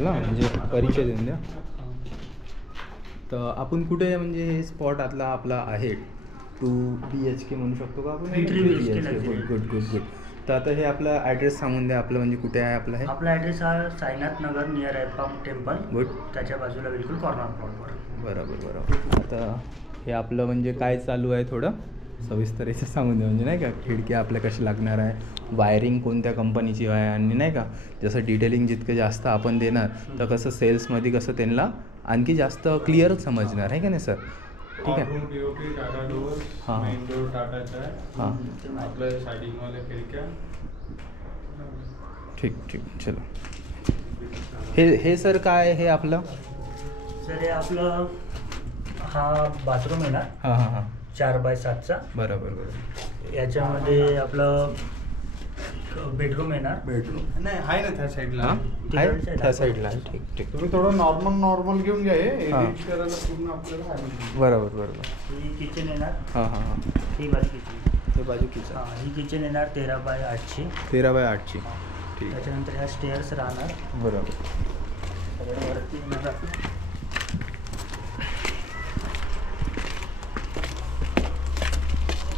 म्हणजे परिचय देऊन द्या. तर आपण कुठे म्हणजे हे स्पॉट आतला आपला आहे 2 BHK म्हणू शकतो का आपण? 3 BHK. Good good good good. तर आता हे आपलं ॲड्रेस सांगून द्या आपलं म्हणजे कुठे आहे आपलं हे? आपला ॲड्रेस हा साईनाथ नगर नियर अप्पा टेम्पल. गुड. त्याच्या बाजूला बिलकुल कॉर्नर प्लॉटवर. बरोबर बरोबर. आता हे आपलं म्हणजे काय चालू आहे थोडं सविस्तर याचं सांगून द्या म्हणजे नाही का खिडकी आपल्या कशी लागणार आहे, वायरिंग कोणत्या कंपनीची आहे आणि नाही का जसं डिटेलिंग जितकं जास्त आपण देणार तर कसं सेल्समध्ये कसं त्यांना आणखी जास्त क्लिअर समजणार आहे का नाही सर? ठीक आहे. टाटा डोअर्स, हां मेन डोअर टाटाचा आहे. हां आपल्या साइडिंगवाल्या खिडक्या. ठीक ठीक चलो. हे सर काय हे आपलं? सर हे आपलं हा बाथरूम आहे ना. हां हां हां 4x7चा. बरोबर बरोबर. याच्यामध्ये आपलं बेडरूम येणार. बेडरूम नाही आहे ना त्या साईडला. आहे त्या साईडला. ठीक ठीक. तुम्ही थोडं नॉर्मल घेऊन घ्या. हे हां. एडिट करायला पूर्ण आपल्याला आहे. बरोबर बरोबर. ही किचन येणार. हां हां हां. ही बाजू किचन. हे बाजू किचन. हां ही किचन येणार 13x8ची. 13x8ची. ठीक. त्याच्यानंतर ह्या स्टेअर्स राहणार. बरोबर. सगळं वरती येणार.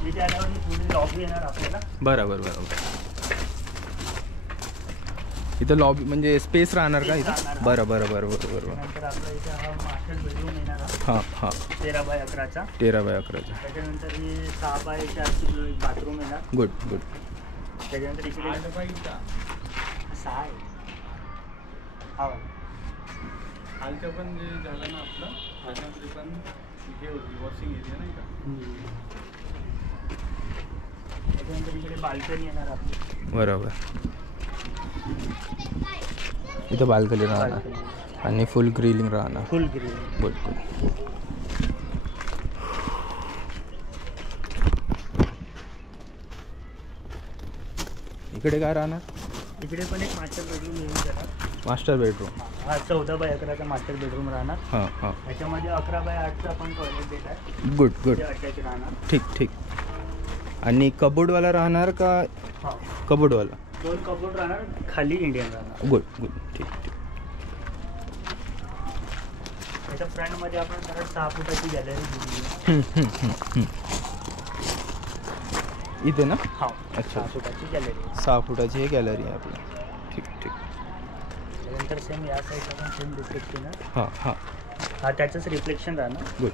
इथे आल्यावर थोडी लॉबी येणार आपल्याला. बरोबर बरोबर. इथं लॉबी म्हणजे स्पेस राहणार का इथं? बरं बरं बरं बरं बरोबर. नंतर आपला इथे हा मास्टर बेडरूम येणार. हां हां 13x11चा. 13x11चा. त्याच्यानंतर ही 6x4ची बाथरूम येणार. Good good. त्याच्यानंतर इकडे 8x6. 6 आहे. हा खालचं पण जे झालं ना आपलं त्याच्यामध्ये पण हे होती वॉशिंग एरिया नाही का. त्याच्यानंतर इकडे बाल्कनी येणार आपली. बरोबर. इथं बाल्कनी राहणार आणि फुल ग्रिलिंग राहणार. फुल ग्रिलिंग. Good good. इकडे काय राहणार? इकडे पण एक मास्टर बेडरूम येऊन जाणार. Master bedroom. हा 14x11चा मास्टर बेडरूम राहणार. हां हां. त्याच्यामध्ये 11x8चा पण टॉयलेट बेड आहे. Good good. अटॅच राहणार. ठीक ठीक. आणि कबोर्डवाला राहणार का? हां कबोर्डवाला. 2 कबोर्ड राहणार. खाली इंडियन राहणार. Good good. ठीक ठीक. त्याच्या फ्रंटमध्ये आपण सरळ 6 फुटाची गॅलरी दिली. इथे ना? हा अच्छा. 6 फुटाची गॅलरी. 6 फुटाची ही गॅलरी आहे आपली. ठीक ठीक. त्यानंतर सेम या साईडला पण सेम रिफ्लेक्शन आहे. हां हां. हा त्याचंच रिफ्लेक्शन राहणार. गुड.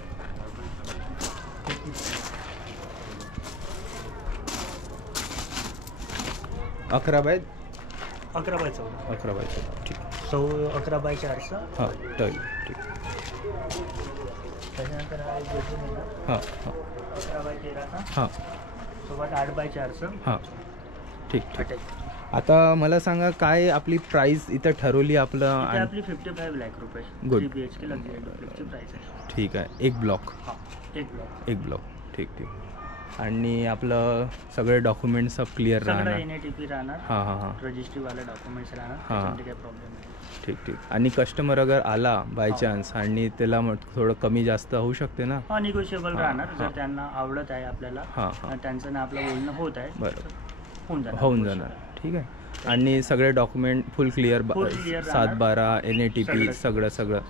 11x14. 11x14. 11x14. ठीक. 11x4चा. हां टॉयलेट. ठीक. त्याच्यानंतर हा एक बेडरूम येणार. हां हां 11x13चा. हां सोबत 8x4चं. हां. ठीक ठीक. अटॅच. आता मला सांगा काय आपली प्राईस इथं ठरवली आपलं? इथे आपली 55 लाख रुपये. Good. 3 BHK लक्झरी डुप्लेक्सची प्राईस आहे. ठीक आहे. एक ब्लॉक. हां एक ब्लॉक. एक ब्लॉक. ठीक ठीक. आणि आपलं सगळे डॉक्युमेंट्स सब क्लिअर सगळं राहणार. NATP राहणार. हां हां हां. रजिस्ट्रीवाले डॉक्युमेंट्स राहणार. हां. त्याच्यामध्ये काही प्रॉब्लेम नाही. ठीक ठीक. आणि कस्टमर अगर आला बाय चान्स आणि त्याला मग थोडं कमी जास्त होऊ शकते ना? हां निगोशिएबल हां, राहणार. हां. जर त्यांना आवडत आहे आपल्याला हां हां. आणि त्यांचं ना आपलं बोलणं होत आहे. बरं. होऊन होऊन जाणार. ठीक आहे. आणि सगळे डॉक्युमेंट फुल क्लिअर. Full clear 7/12 NATP सगळं सगळं.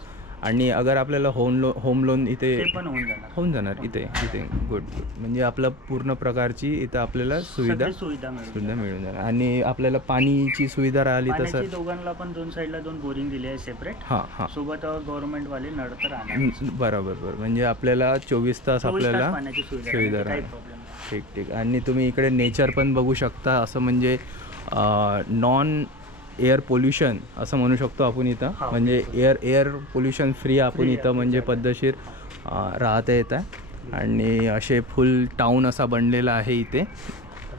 आणि अगर आपल्याला होम लोन इथे ते पण होऊन जाणार. होऊन जाणार इथे. Good good. म्हणजे आपलं पूर्ण प्रकारची इथं आपल्याला सुविधा सुविधा मिळून जाणार. आणि आपल्याला पाणीची सुविधा राहिली तर पाण्याची सर? दोघांना पण 2 साईडला 2 बोरिंग दिली आहे सेपरेट. हां हां. सोबत गव्हर्नमेंटवाले नळ तर राहणार. बरोबर बरोबर. म्हणजे आपल्याला 24 तास आपल्याला पाण्याची सुविधा सुविधा काही राहणार. प्रॉब्लेम नाही. ठीक ठीक. आणि तुम्ही इकडे नेचर पण बघू शकता. असं म्हणजे नॉन एअर पोल्युशन असं म्हणू शकतो आपण इथं. हां, म्हणजे एअर पोल्युशन फ्री आपण Free इथं आहे, म्हणजे exactly. पद्धतशीर राहता येतं. आणि असे फुल टाऊन असा बनलेला आहे इथे.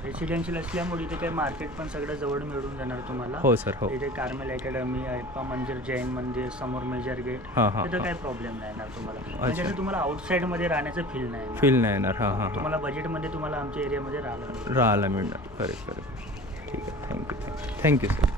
रेसिडेन्शियल असल्यामुळे इथे काही मार्केट पण सगळं जवळ मिळून जाणार तुम्हाला. हो सर हो. इथे कार्मेल अकॅडमी, अप्पा मंदिर, जैन मंदिर, समोर मेजर गेट. हां हां. तिथं काही प्रॉब्लेम नाही येणार तुम्हाला. म्हणजे असं तुम्हाला आउटसाईडमध्ये राहण्याचं फील नाही येणार. फील नाही येणार. हां हां हां. तुम्हाला बजेटमध्ये तुम्हाला आमच्या एरियामध्ये राहायला राहायला मिळणार. Correct correct. ठीक आहे. Thank you sir.